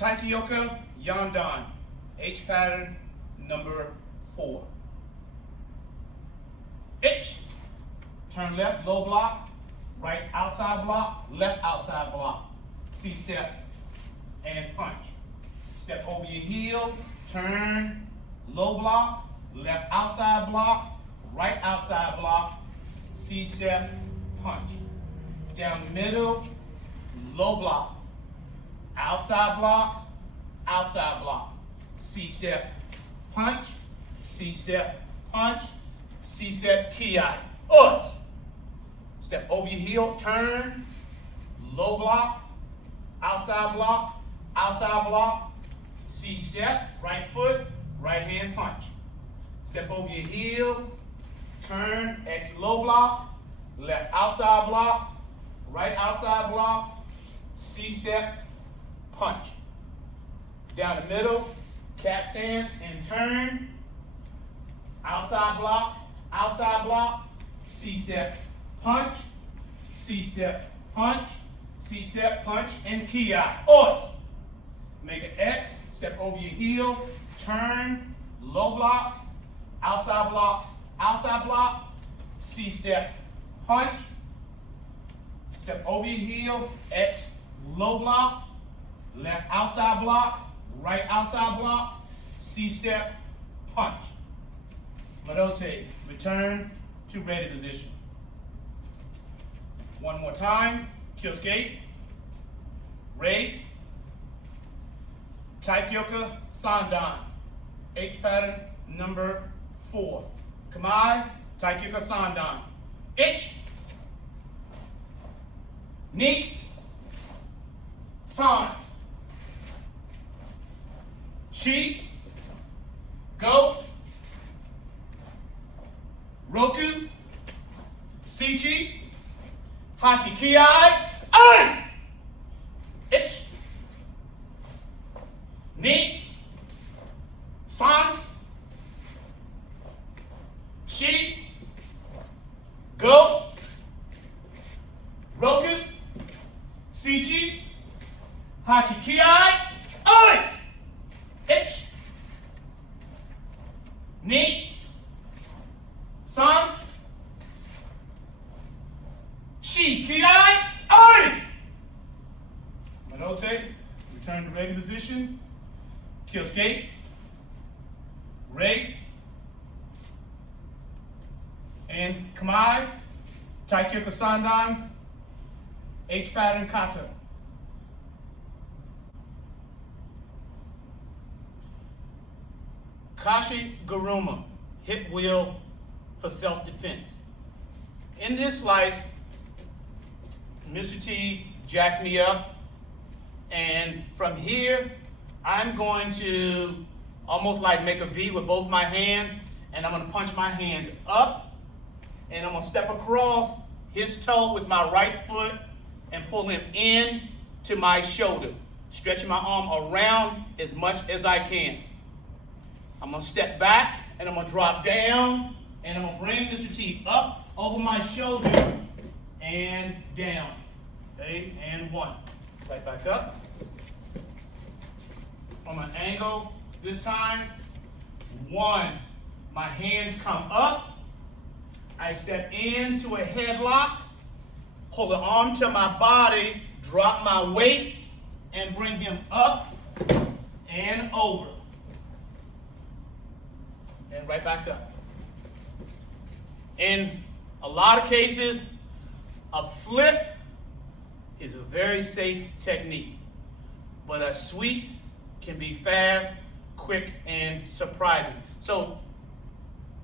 Taikyoka Yandan, H pattern number 4. H, turn left, low block, right outside block, left outside block. C step and punch. Step over your heel, turn, low block, left outside block, right outside block, C step, punch. Down the middle, low block, outside block, C step, punch, C step, punch, C step, ki. Us. Step over your heel, turn, low block, outside block, C step, right foot, right hand punch. Step over your heel, turn, X low block, left outside block, right outside block, C step, punch. Down the middle, cat stance and turn, outside block, C step, punch, C step, punch, C step, punch, and ki. Us. Make an X, step over your heel, turn, low block, outside block, C step, punch, step over your heel, X, low block, left outside block, right outside block, C step, punch. Marote, return to ready position. One more time, Kyosuke, Rei, Taikyoka Sandan, H pattern number 4. Kamae, Taikyoka Sandan. Ich, Ni, San, Chi, Go, Roku, Sichi, Hachi Ki, Ice! Ich, Ni, San, Chi, Go, Roku, Sichi, Hachi Ki, Ice! Ich, Ni, San, Chi, Ki, Ice! Marote, return to ready position. Kyosuke, Rei, and Kamae, Taikyoka Sandan, H pattern kata. Kashi Garuma, hip wheel for self-defense. In this slice, Mr. T jacks me up, and from here, I'm going to almost like make a V with both my hands, and I'm gonna punch my hands up, and I'm gonna step across his toe with my right foot and pull him in to my shoulder, stretching my arm around as much as I can. I'm gonna step back, and I'm gonna drop down, and I'm gonna bring Mr. T up over my shoulder and down. Okay, and 1. Right back up. From an angle this time. 1. My hands come up. I step into a headlock, pull the arm to my body, drop my weight, and bring him up and over. And right back up. In a lot of cases, a flip is a very safe technique, but a sweep can be fast, quick, and surprising. So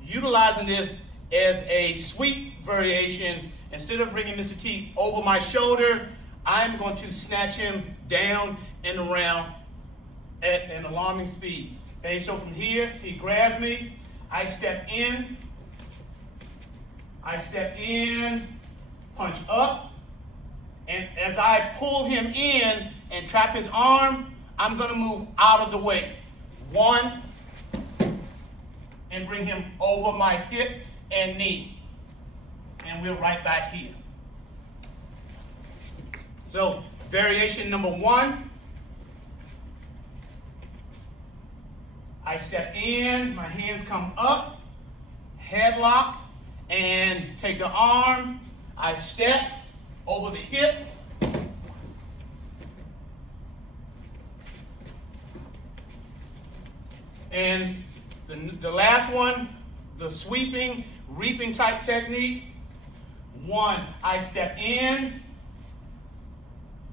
utilizing this as a sweep variation, instead of bringing Mr. T over my shoulder, I'm going to snatch him down and around at an alarming speed. Okay, so from here, he grabs me, I step in, punch up, and as I pull him in and trap his arm, I'm gonna move out of the way. 1, and bring him over my hip and knee. And we're right back here. So variation number 1, I step in, my hands come up, headlock, and take the arm. I step over the hip. And the last one, the sweeping, reaping type technique. One, I step in,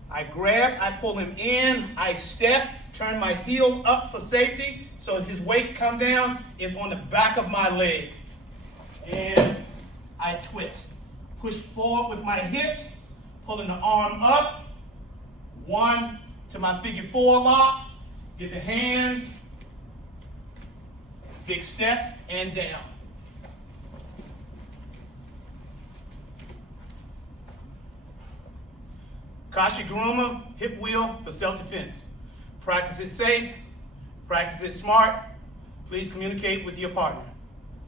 I grab, I pull him in, I step, turn my heel up for safety, so his weight come down is on the back of my leg. And I twist. Push forward with my hips, pulling the arm up. One to my figure four lock. Get the hands, big step, and down. Kashiguruma, hip wheel for self-defense. Practice it safe, practice it smart. Please communicate with your partner.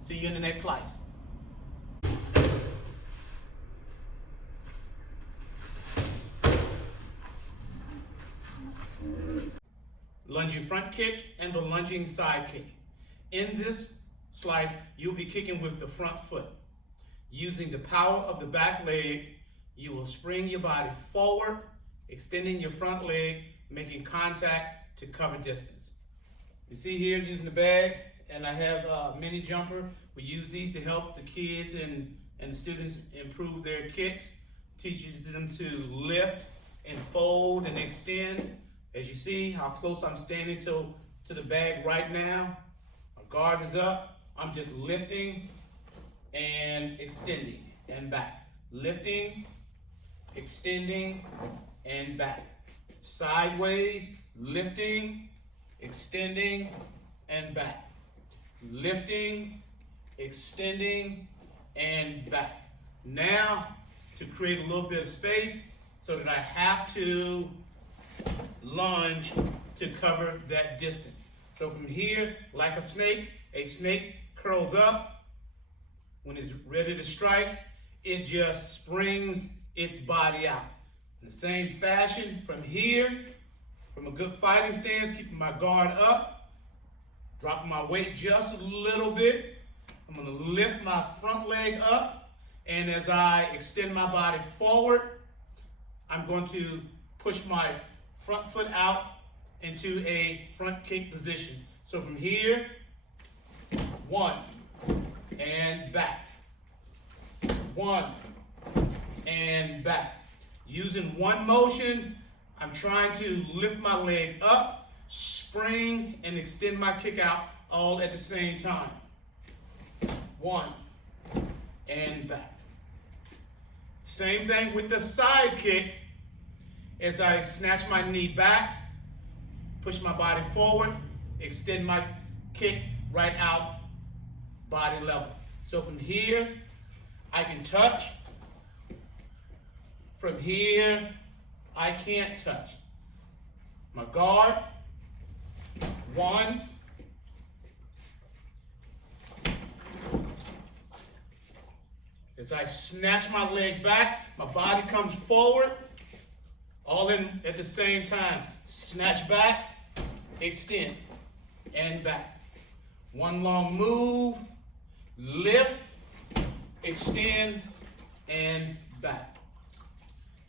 See you in the next slice. Lunging front kick and the lunging side kick. In this slice, you'll be kicking with the front foot. Using the power of the back leg, you will spring your body forward, extending your front leg, making contact to cover distance. You see here using the bag, and I have a mini jumper. We use these to help the kids and the students improve their kicks. Teaches them to lift and fold and extend. As you see how close I'm standing to the bag right now. My guard is up. I'm just lifting and extending and back. Lifting, extending, and back. Sideways, lifting, extending, and back. Lifting, extending, and back. Now, to create a little bit of space so that I have to lunge to cover that distance. So from here, like a snake curls up. When it's ready to strike, it just springs its body out. In the same fashion, from here, from a good fighting stance, keeping my guard up, dropping my weight just a little bit. I'm going to lift my front leg up, and as I extend my body forward, I'm going to push my front foot out into a front kick position. So from here, one, and back. One, and back. Using one motion, I'm trying to lift my leg up, spring, and extend my kick out all at the same time. One, and back. Same thing with the side kick. As I snatch my knee back, push my body forward, extend my kick right out, body level. So from here, I can touch. From here, I can't touch. My guard, one. As I snatch my leg back, my body comes forward, all in at the same time. Snatch back, extend, and back. One long move, lift, extend, and back.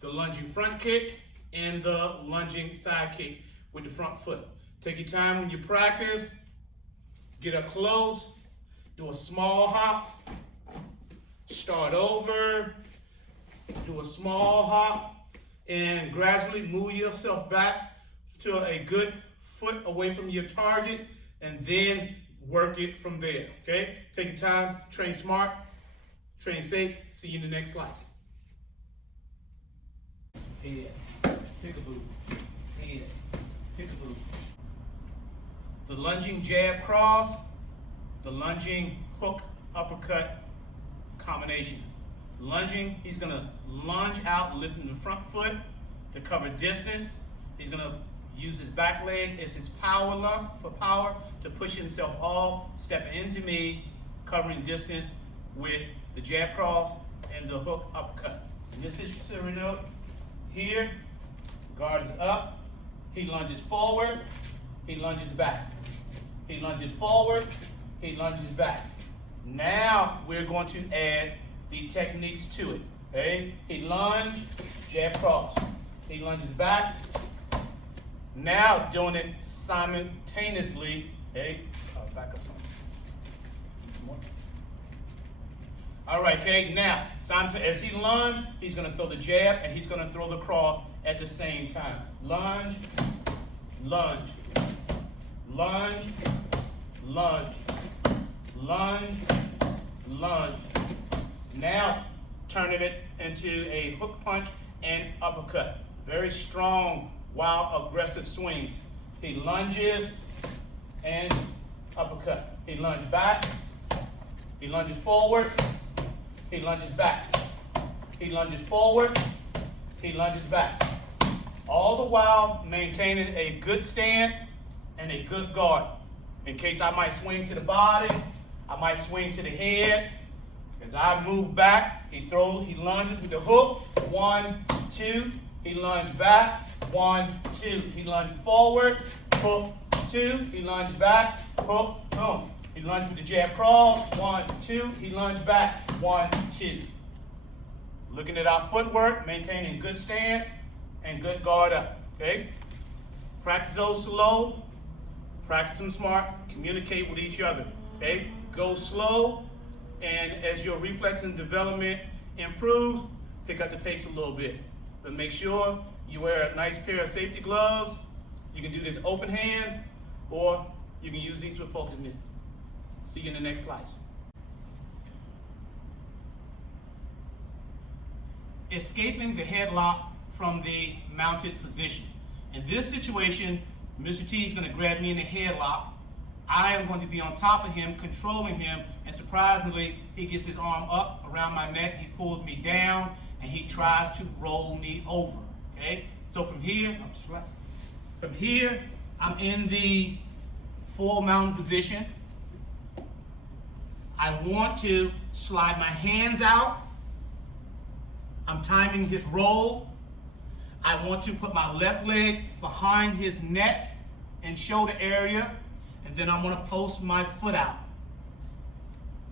The lunging front kick and the lunging side kick with the front foot. Take your time when you practice. Get up close, do a small hop, start over, do a small hop, and gradually move yourself back to a good foot away from your target, and then work it from there, okay? Take your time, train smart, train safe. See you in the next slice. Head, peekaboo, head, peekaboo. The lunging jab cross, the lunging hook uppercut combination. Lunging, he's gonna lunge out, lifting the front foot to cover distance. He's gonna use his back leg as his power lunge for power to push himself off, step into me, covering distance with the jab cross and the hook uppercut. So this is Cyrano. Here, guard is up, he lunges forward, he lunges back. he lunges forward, he lunges back. Now we're going to add the techniques to it. Okay? He lunge, jab cross. He lunges back. Now doing it simultaneously. Okay? Back up some. All right, okay, now, as he lunges, he's going to throw the jab and he's going to throw the cross at the same time. Lunge, lunge, lunge, lunge, lunge, lunge. Now, turning it into a hook punch and uppercut. Very strong, wild, aggressive swings. He lunges and uppercut. He lunges back. He lunges forward. He lunges back. He lunges forward. He lunges back. All the while maintaining a good stance and a good guard. In case I might swing to the body, I might swing to the head. As I move back, he lunges with the hook. 1, 2. He lunges back. 1, 2. He lunges forward. Hook. 2. He lunges back. Hook. Boom. He lunges with the jab cross. 1, 2. He lunges back. 1, 2. Looking at our footwork, maintaining good stance and good guard up. Okay? Practice those slow. Practice them smart. Communicate with each other. Okay? Go slow. And as your reflex and development improves, pick up the pace a little bit. But make sure you wear a nice pair of safety gloves. You can do this open hands, or you can use these with focus mitts. See you in the next slice. Escaping the headlock from the mounted position. In this situation, Mr. T is going to grab me in the headlock. I am going to be on top of him, controlling him, and surprisingly, he gets his arm up around my neck, he pulls me down, and he tries to roll me over. Okay? So from here, I'm in the full mounted position. I want to slide my hands out. I'm timing his roll. I want to put my left leg behind his neck and shoulder area, and then I'm going to post my foot out.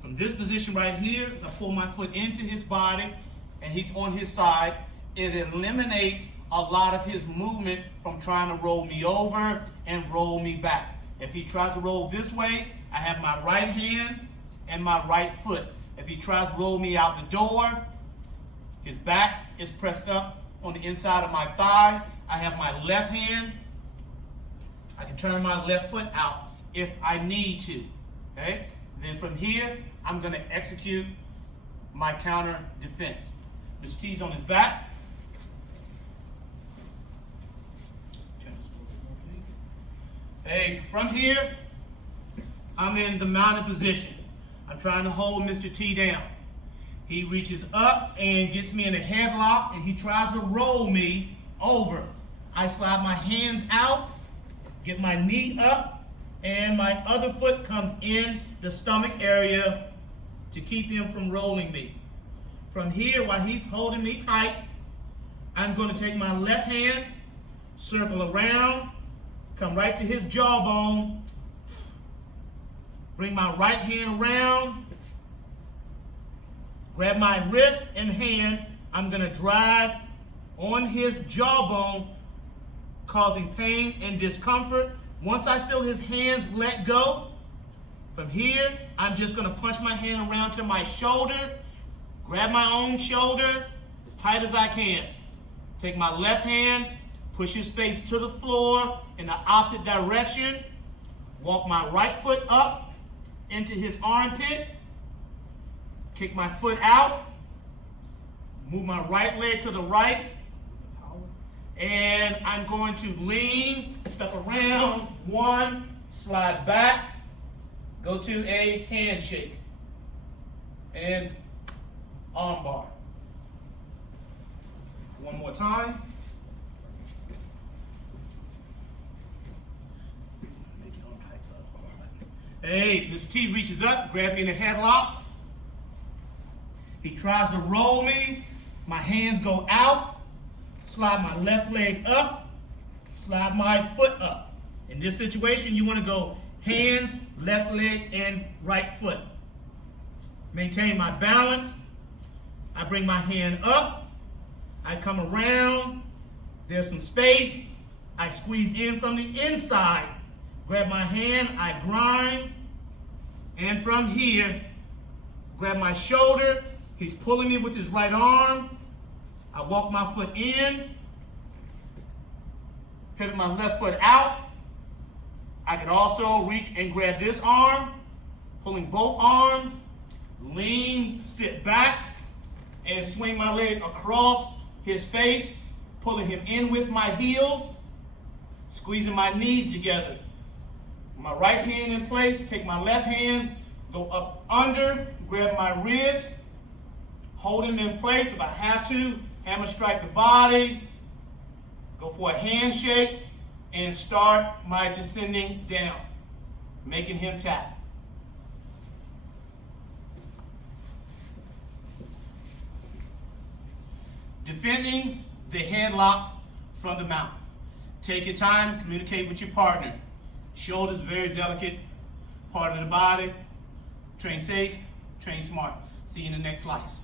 From this position right here, I pull my foot into his body, and he's on his side. It eliminates a lot of his movement from trying to roll me over and roll me back. If he tries to roll this way, I have my right hand and my right foot. If he tries to roll me out the door, his back is pressed up on the inside of my thigh. I have my left hand. I can turn my left foot out if I need to. Okay? Then from here, I'm going to execute my counter defense. Mr. T's on his back. Hey, from here, I'm in the mounted position. I'm trying to hold Mr. T down. He reaches up and gets me in a headlock, and he tries to roll me over. I slide my hands out, get my knee up, and my other foot comes in the stomach area to keep him from rolling me. From here, while he's holding me tight, I'm going to take my left hand, circle around, come right to his jawbone, bring my right hand around, grab my wrist and hand. I'm going to drive on his jawbone, causing pain and discomfort. Once I feel his hands let go, from here, I'm just going to punch my hand around to my shoulder, grab my own shoulder as tight as I can. Take my left hand, push his face to the floor in the opposite direction, walk my right foot up into his armpit, kick my foot out, move my right leg to the right, and I'm going to lean, step around, 1, slide back, go to a handshake, and arm bar. One more time. Hey, Mr. T reaches up, grabs me in a headlock. He tries to roll me. My hands go out. Slide my left leg up. Slide my foot up. In this situation, you want to go Hands, left leg, and right foot. Maintain my balance. I bring my hand up. I come around. There's some space. I squeeze in from the inside. Grab my hand. I grind. And from here, grab my shoulder. He's pulling me with his right arm. I walk my foot in. Pivot my left foot out. I can also reach and grab this arm, pulling both arms, lean, sit back, and swing my leg across his face, pulling him in with my heels, squeezing my knees together. My right hand in place, take my left hand, go up under, grab my ribs, hold him in place if I have to, hammer strike the body, go for a handshake, and start my descending down, making him tap. Defending the headlock from the mount. Take your time, communicate with your partner. Shoulders, very delicate part of the body. Train safe, train smart. See you in the next slice.